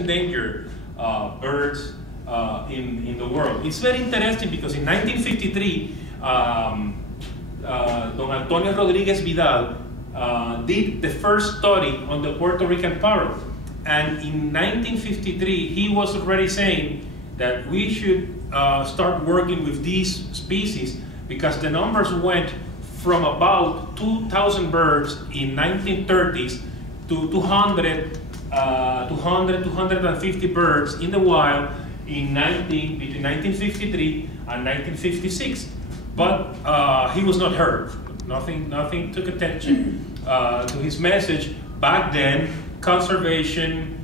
endangered birds in the world. It's very interesting because in 1953, Don Antonio Rodriguez Vidal did the first study on the Puerto Rican parrot. And in 1953, he was already saying that we should start working with these species because the numbers went from about 2,000 birds in 1930s to 250 birds in the wild between 1953 and 1956. But he was not heard. Nothing took attention to his message. Back then, conservation,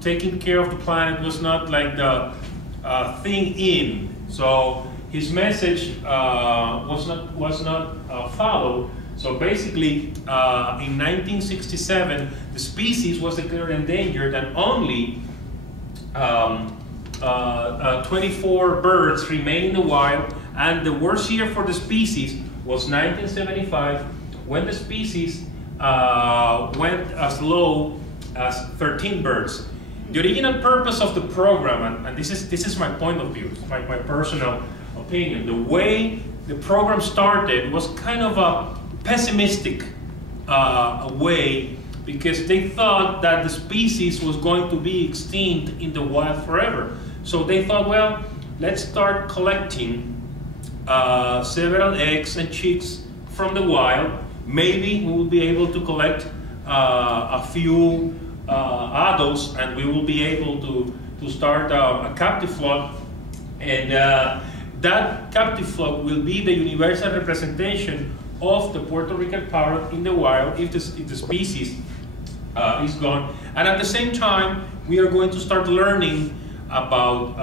taking care of the planet was not like the thing in. So his message was not followed. So basically, in 1967, the species was declared endangered, and only 24 birds remain in the wild. And the worst year for the species was 1975, when the species went as low as 13 birds. The original purpose of the program, and this is my point of view, my personal opinion, the way the program started was kind of a pessimistic way, because they thought that the species was going to be extinct in the wild forever. So they thought, well, let's start collecting several eggs and chicks from the wild. Maybe we will be able to collect a few adults, and we will be able to start a captive flock, and that captive flock will be the universal representation of the Puerto Rican parrot in the wild if the species is gone. And at the same time, we are going to start learning about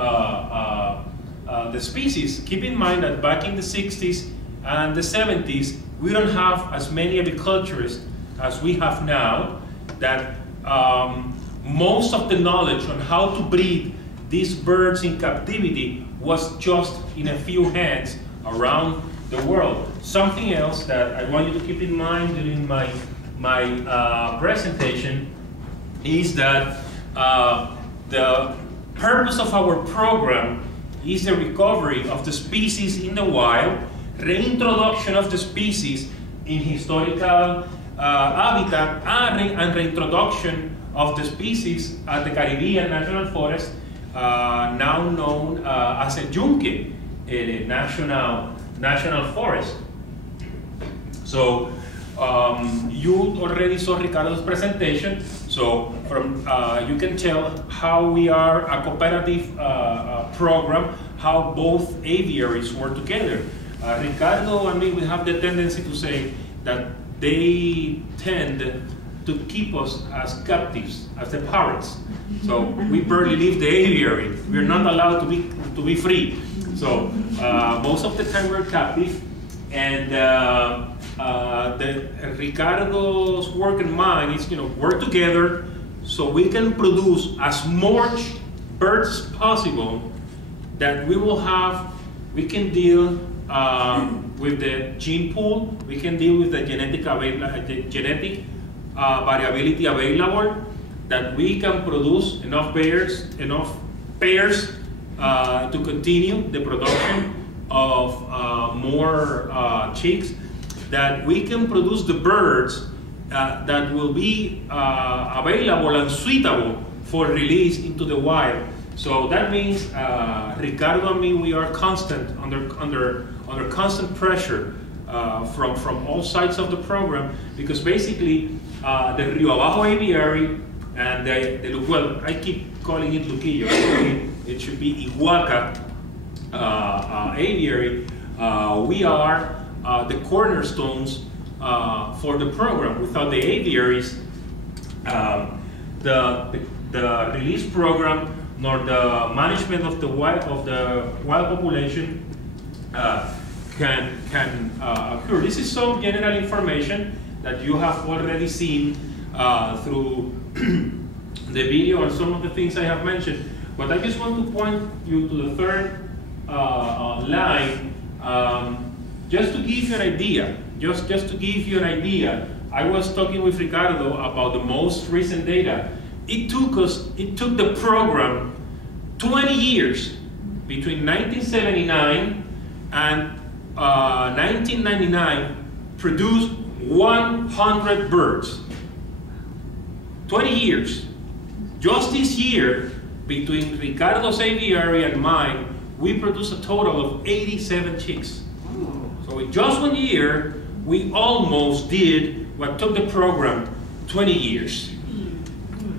the species. Keep in mind that back in the 60s and the 70s, we don't have as many aviculturists as we have now, that most of the knowledge on how to breed these birds in captivity was just in a few hands around the world. Something else that I want you to keep in mind during my presentation is that the purpose of our program is the recovery of the species in the wild, reintroduction of the species in historical habitat, and reintroduction of the species at the Caribbean National Forest, now known as a Yunque National Forest. So you already saw Ricardo's presentation, so from you can tell how we are a cooperative program, how both aviaries work together. Ricardo and me, we have the tendency to say that they tend to keep us as captives, as the parrots. So we barely leave the aviary. We're not allowed to be free. So most of the time we're captive, and Ricardo's work and mine is, work together so we can produce as much birds as possible, that we can deal with the gene pool, we can deal with the genetic variability available, that we can produce enough pairs to continue the production of more chicks, that we can produce the birds that will be available and suitable for release into the wild. So that means Ricardo and me, we are under constant pressure from all sides of the program, because basically the Rio Abajo aviary and well, I keep calling it Luquillo, it should be Iguaca aviary, we are the cornerstones for the program. Without the aviaries, the release program nor the management of the wild population can occur. This is some general information that you have already seen through the video and some of the things I have mentioned. But I just want to point you to the third line, just to give you an idea. Just to give you an idea, I was talking with Ricardo about the most recent data it took the program 20 years between 1979 and 1999 produced 100 birds. 20 years. Just this year, between Ricardo's aviary and mine, we produced a total of 87 chicks. So in just 1 year, we almost did what took the program 20 years.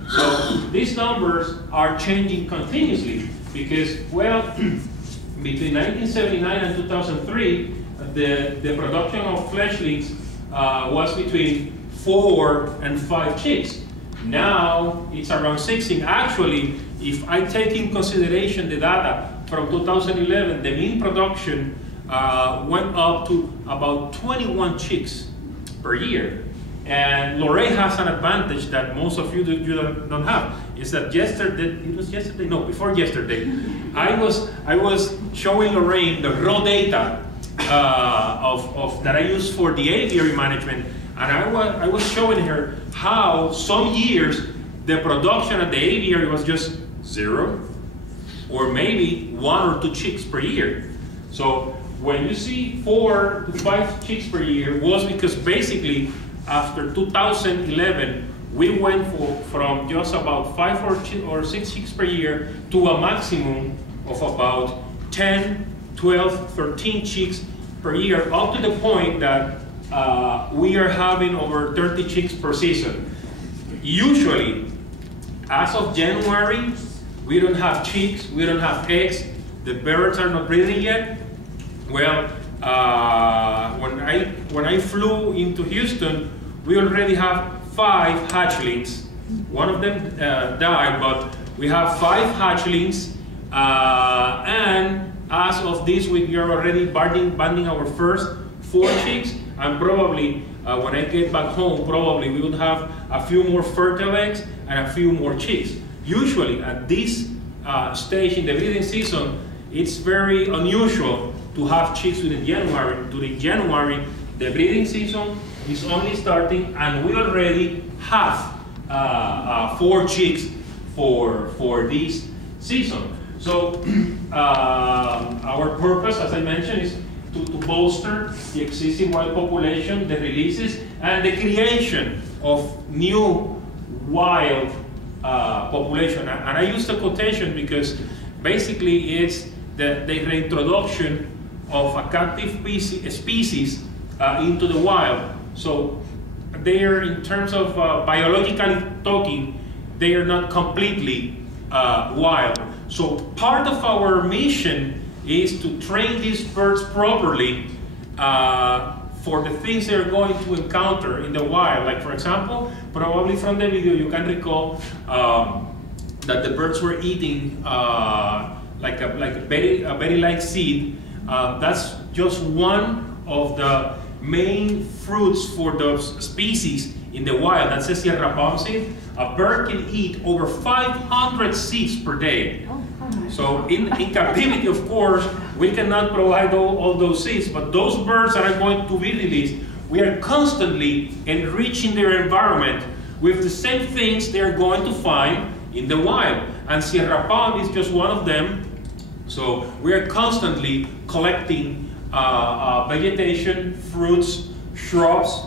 So these numbers are changing continuously because, well, between 1979 and 2003, the production of fledglings was between 4 and 5 chicks. Now it's around 16. Actually, if I take in consideration the data from 2011, the mean production went up to about 21 chicks per year. And Lorraine has an advantage that most of you don't have. Is that before yesterday, I was showing Lorraine the raw data that I use for the aviary management, and I was showing her how some years the production at the aviary was just 0, or maybe 1 or 2 chicks per year. So when you see 4 to 5 chicks per year, was because basically after 2011 we went from just about 5 or 6 chicks per year to a maximum of about 10, 12, 13 chicks per year, up to the point that we are having over 30 chicks per season. Usually, as of January, we don't have chicks, we don't have eggs, the birds are not breeding yet. Well, when I flew into Houston, we already have 5 hatchlings. One of them died, but we have 5 hatchlings, and as of this week, we are already banding our first 4 chicks, and probably when I get back home, probably we would have a few more fertile eggs and a few more chicks. Usually at this stage in the breeding season, it's very unusual to have chicks during January. During January, the breeding season is only starting, and we already have 4 chicks for this season. So our purpose, as I mentioned, is to bolster the existing wild population, the releases, and the creation of new wild population. And I use the quotation because basically it's the reintroduction of a captive species into the wild. So they are, in terms of biologically talking, they are not completely wild. So part of our mission is to train these birds properly for the things they're going to encounter in the wild. Like, for example, probably from the video you can recall that the birds were eating like a berry-like seed. That's just one of the main fruits for those species in the wild. That's the Sierra palm seed. A bird can eat over 500 seeds per day. So in captivity, of course, we cannot provide all those seeds, but those birds that are going to be released, we are constantly enriching their environment with the same things they are going to find in the wild. And Sierra palm is just one of them. So we are constantly collecting vegetation, fruits, shrubs,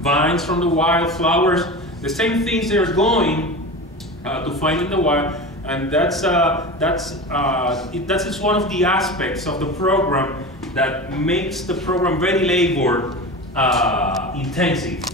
vines from the wild, flowers, the same things they're going to find in the wild. And that's one of the aspects of the program that makes the program very labor intensive.